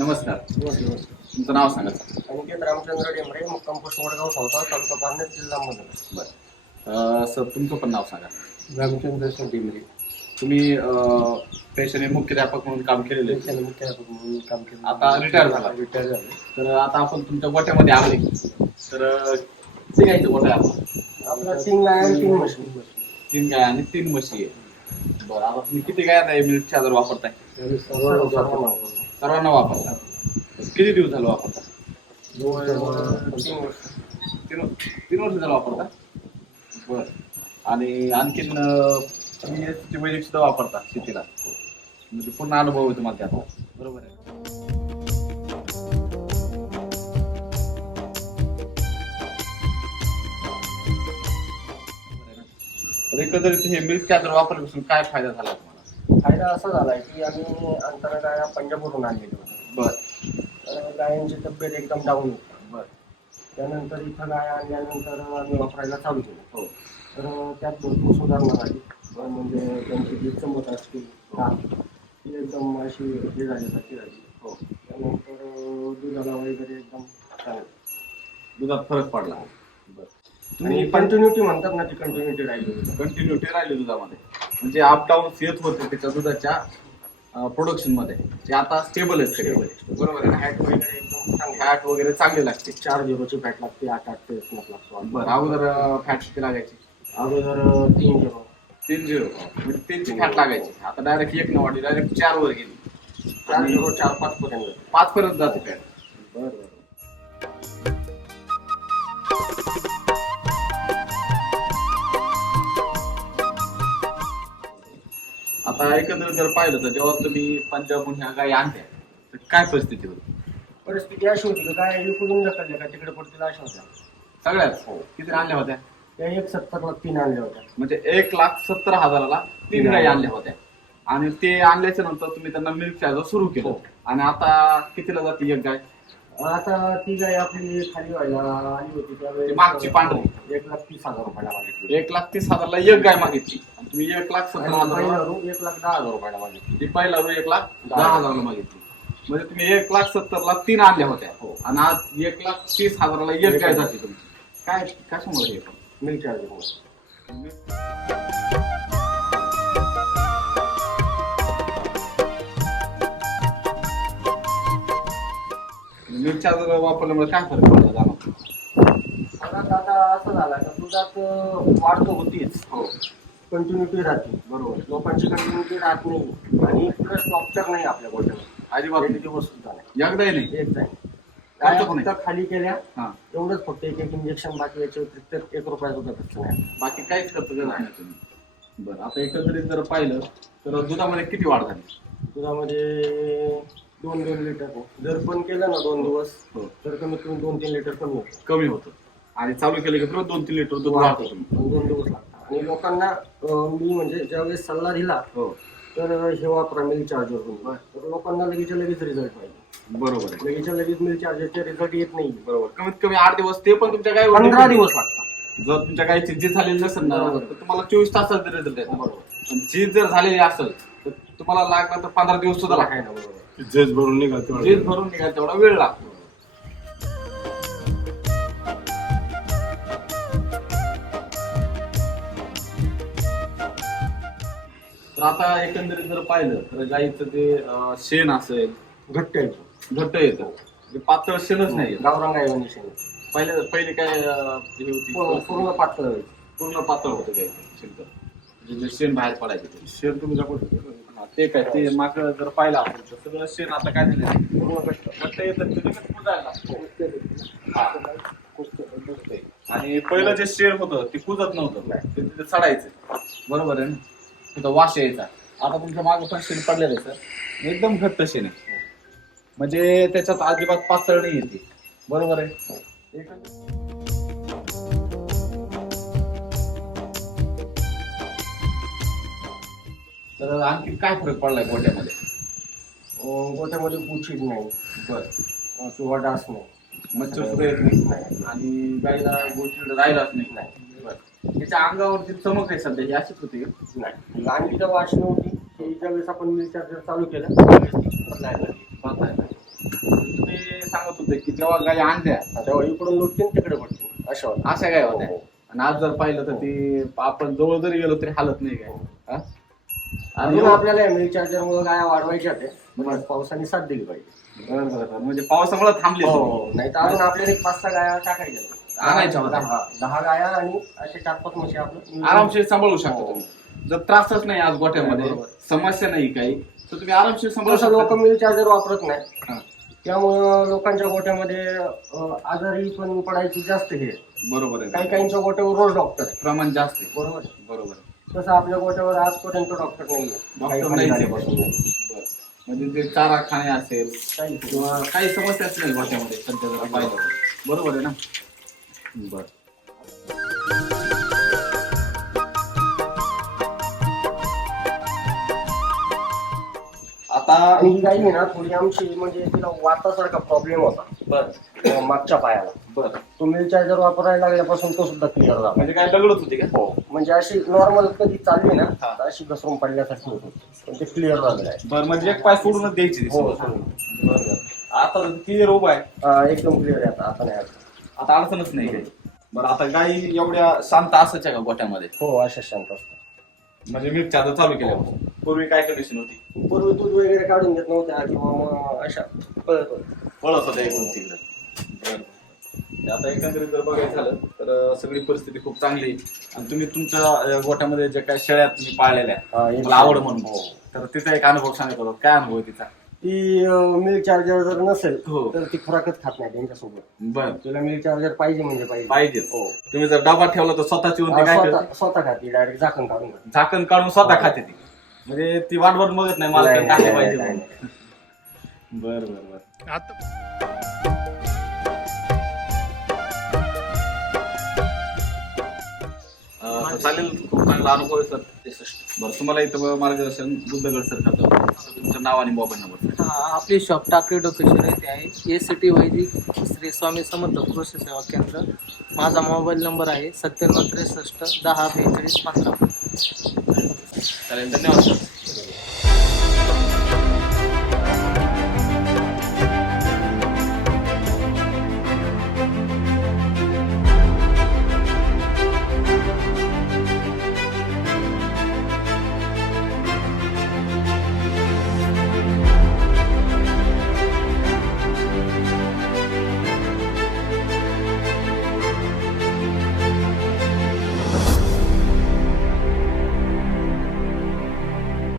नमस्कार. तुमचं नाव सांगा. सर. अनिकेत रामचंद्र डेमरे मुक्काम पोस्ट वडगाव संस्था तालुका पारनेर जिल्हा मधून सर तुमचं पण नाव सांगा. रामचंद्र डेमरे तुम्ही पेशाने मुख्याध्यापक म्हणून काम केलेलं आहे. मुख्याध्यापक म्हणून काम केलं आता retire झाला. रिटायर झाले. तर आता आपण तुमच्या गोट्यामध्ये आले. तर गायचं गोठा आहे आपला. आपला तीन गाय आणि तीन म्हशी. तीन गाय आणि तीन म्हशी आहे. बरं आता तुम्ही किती गाय आता मिल्क चादर वापरताय. सर्वांना वापरता किती दिवस झालं वापरता तीन वर्ष. तीन तीन वर्ष झालं वापरता बरं. आणि आणखीन तुम्ही याची वैदिक सुद्धा वापरता शेतीला. म्हणजे पूर्ण अनुभव आहे तुम्हाला त्याचा बरोबर आहे. तर एकंदरीत हे मिल्क चादर वापरल्यापासून काय फायदा झाला फायदा असा झालाय की आम्ही अंतर गाया पंजाबवरून आणलेले होते. बर. तर गायांची तब्येत एकदम डाऊन होती. बर. त्यानंतर इथं गाया आणल्यानंतर आम्ही वापरायला चालू केलं. हो. तर त्यात भरपूर सुधारणा झाली. म्हणजे त्यांची जी चमक असते का ती एकदम अशी हे झाल्यासारखी झाली. हो. त्यानंतर दुधाला वगैरे एकदम दुधात फरक पडला. बर. आणि तुम्ही कंटिन्युटी म्हणतात ना ती कंटिन्युटी राहिली. कंटिन्युटी राहिली दुधामध्ये. म्हणजे अप डाऊन येत होते त्याच्या दुधाच्या प्रोडक्शनमध्ये. ते आता स्टेबल आहेत सगळे. बरोबर आहे. फॅट वगैरे एकदम चांगली. फॅट वगैरे चांगले लागते. चार झिरोची फॅट लागते आठ आठ ते नसला लागतो. बरं. अगोदर फॅट किती लागायची? अगोदर अं, तीन झिरो तीन झिरो म्हणजे तीनची फॅट लागायची. आता डायरेक्ट एक न वाढली डायरेक्ट चार वर गेली. चार झिरो चार पाच पर्यंत. पाच पर्यंत जाते फॅट बरं बरं. आता एकंदरीत जर पाहिलं तर जेव्हा तुम्ही पंजाबहून ह्या गायी आणल्या तर काय परिस्थिती होती? परिस्थिती अशी होती की काय इकडून ढकलल्या का तिकडे पडतील अशा होत्या. सगळ्यात? किती आणल्या होत्या? त्या एक सत्तरला तीन आणल्या होत्या. म्हणजे एक लाख सत्तर हजाराला तीन गायी आणल्या होत्या. आणि ते आणल्याच्या नंतर तुम्ही त्यांना मिल्क चार्जर सुरू केलं. हो. आणि आता कितीला जाते एक गाय? आता ती गाय आपली खाली व्हायला आली होती ती त्यावेळेस मागची पांढरी. एक लाख तीस हजार रुपयाला मागितली एक लाख तीस हजारला एक गाय मागितली. आणि तुम्ही एक लाख सत्तर आणि पहिला हजार रू एक लाख दहा हजार रुपयाला मागितली. ती पहिला रू एक लाख दहा दहा हजारला मागितली. म्हणजे तुम्ही एक लाख सत्तरला तीन आणल्या होत्या. हो. आणि आज एक लाख तीस हजाराला एक गाय जाते तुमची. काय कशामुळे हे? पण? मिल्क चार्जर चार्जर वापरल्यामुळे काय फरक पडला जाणवतो? आता आता असं झालं का दुधात वाढ तर होतीच. हो. कंटिन्युटी राहते. बरोबर. लोकांची कंटिन्युटी राहत नाही. आणि इतकं स्टॉक्चर नाही आपल्या गोट्यावर अजिबात नाही. दिवस सुद्धा नाही एकदाही नाही. एक नाही. पण. फक्त खाली केल्या. हा. एवढंच फक्त एक एक इंजेक्शन बाकी याच्या व्यतिरिक्त एक रुपया सुद्धा खर्च नाही. बाकी काहीच खर्च करत नाही तुम्ही. बरं आता एकंदरीत जर पाहिलं तर दुधामध्ये किती वाढ झाली? दुधामध्ये दोन दोन लिटर जर पण केलं ना दोन दिवस हो. तर कमीत कमी दोन तीन लिटर कमी होतं. कमी होतं. आणि चालू केलं की परत दोन तीन लिटर दूध वाढतं. तुम्ही दोन दोन दिवस लागतात. आणि लोकांना अं, मी म्हणजे ज्यावेळेस सल्ला दिला हो. तर हे वापरा मिल्क चार्जर म्हणून तर लोकांना लगेच लगेच रिझल्ट पाहिजे. बरोबर आहे. लगेच लगेच मिल्क चार्जरचे रिझल्ट येत नाही. बरोबर. कमीत कमी आठ दिवस ते पण तुमच्या गाय पंधरा दिवस लागतात. जर तुमच्या गायची झीज झालेली नसेल ना बरोबर. तर तुम्हाला चोवीस तासात रिझल्ट येतो बरोबर. झीज जर झालेली असेल तर तुम्हाला लागला तर पंधरा दिवस सुद्धा आहे लागेल. ना बरोबर जेच भरून निघाल झीज भरून निघायला तेवढा वेळ लागतो. तर आता एकंदरीत जर पाहिलं तर गाईचं ते अं, शेण असेल घट्ट आहे घट्ट येतं. म्हणजे पातळ शेणच नाही येत. गावरान गाय म्हणजे पहिले पहिले काय अं, हे होती? पूर्ण पातळ आहे. पूर्ण पातळ होतं काय शेणखत. म्हणजे जे शेण बाहेर पडायचे ते. शेर तुम्ही दाखवतो ते काय ते मागं जर पाहिलं आपण तर सगळं शेण आता काय झालं पूर्ण घट्ट घट्ट येतं ते लगेच कुजायला हा. आणि पहिलं जे शेण होतं ते कुजत नव्हतं. ते तिथे चढायचं. बरोबर आहे ना? तिथं वास यायचा. आता तुमच्या मागं पण शेण पडलेलं आहे सर. एकदम घट्ट शेण आहे. म्हणजे त्याच्यात अजिबात पातळ नाही येते. बरोबर आहे? तर आणखी काय फरक पडलाय गोट्यामध्ये अं, गोठ्यामध्ये पुछीच नाही बर किंवा डास नाही मच्छर सुद्धा येत नाही आणि गाईला गोष्टी राहिलाच नाही बरं. त्याच्या अंगावरची चमक आहे सध्या ही अशीच होती? नाही आणि तिथं वाशी नव्हती की ज्यावेळेस आपण मिल चार्जर चालू केलं ती? तुम्ही सांगत होते की जेव्हा गाय आणल्या तेव्हा इकडून लुटतील तिकडे पडतील अशा. अशा गाय होत्या हो. आणि आज जर पाहिलं तर ती आपण जवळ जरी गेलो तरी हालत नाही काय हा? अजून आपल्याला मिल चार्जर मुळे गाया वाढवायच्या ते पण पावसाने साथ दिली पाहिजे. बरं, बरं, बरं. म्हणजे पावसामुळे थांबली हो नाही तर अजून आपल्याला एक पाच सहा गाया टाकायच्या आणायच्या होत्या. दहा दहा गाया आणि असे चार पाच म्हशी आपलं आरामशीर सांभाळू शकता तुम्ही. जर त्रासच नाही आज गोठ्यामध्ये बरोबर. समस्या नाही काही तर तुम्ही आरामशीर सांभाळू लोक शकता. मिल चार्जर वापरत नाही. हा. त्यामुळं लोकांच्या गोट्यामध्ये अं, आजारी पण पडायची जास्त हे. आहे. बरोबर आहे. काही काहींच्या गोट्यावर रोज डॉक्टर आहे. प्रमाण जास्त आहे. बरोबर. बरोबर. तसं आपल्या गोट्यावर आजपर्यंत डॉक्टर नाहीये डॉक्टर आहे. नाही. बरं. म्हणजे ते चारा खाणे असेल काही किंवा काही समस्याच नाही गोठ्यामध्ये सध्या जर पाहिलं. बरोबर आहे ना बर आता आणि ही गाई आहे ना थोडी आमची म्हणजे तिला वातासारखा प्रॉब्लेम होता. बर. अं, मागच्या पायाला. बर. तो मिल चार्जर वापरायला लागल्यापासून तो सुद्धा क्लिअर झाला. म्हणजे काय दगडत होती का? म्हणजे अशी नॉर्मल कधी चालली ना हा. तर अशी घसरून पडल्यासारखी होती. पण ते क्लिअर झालेलं आहे. बर म्हणजे एक पाय सोडूनच द्यायची ती हो समजा. बरं, बरं. आता क्लिअर उभा आहे. अं, एकदम क्लिअर आहे आता. आता नाही आता. आता अडचणच नाही काही. बरं आता गाई एवढ्या शांत असायच्या का गोठ्यामध्ये? हो अशा शांत असतात. म्हणजे मी चादर चालू केल्या पूर्वी काय कंडिशन होती? पूर्वी दूध वगैरे काढून घेत नव्हत्या किंवा मग अशा पळत होत्या. पळत होत्या एकूण तिकडं आता एकंदरीत जर बघायचं झालं तर सगळी परिस्थिती खूप चांगली आहे. आणि तुम्ही तुमच्या अं, गोठ्यामध्ये जे काही शेळ्या तुम्ही पाळलेल्या हा, आहेत एक मला आवड म्हणून. तर तिचा एक अनुभव सांगत होता. काय अनुभव आहे तिचा? ती मिल्क चार्जर जर नसेल हो. तर ती खुराकच खात नाही त्यांच्यासोबत. बर. तुला मिल्क चार्जर पाहिजे म्हणजे पाहिजे. पाहिजे. हो. तुम्ही जर डबा ठेवला तर स्वतःची हा, काय स्वतः करते? स्वतः खाते डायरेक्ट झाकण काढून खाते. झाकण काढून स्वतः खाते ती. म्हणजे ती वाटवर बघत नाही मला नाही, टाकले नाही, पाहिजे नाही. बर बर बर. आता अं, तर चालेल खूप चांगला अनुभव आहे सर. बरं तुम्हाला इथं मार्गदर्शन बुद्धगड सर करतो तुमचं नाव आणि मोबाईल नंबर. हा, आपली शॉप टाकळी डोकेश्वर येथे आहे. ए सी टी वैदिक श्री स्वामी समर्थ कृषी सेवा केंद्र. माझा मोबाईल नंबर आहे सत्त्याण्णव त्रेसष्ट दहा बेचाळीस पंधरा. चालेल धन्यवाद सर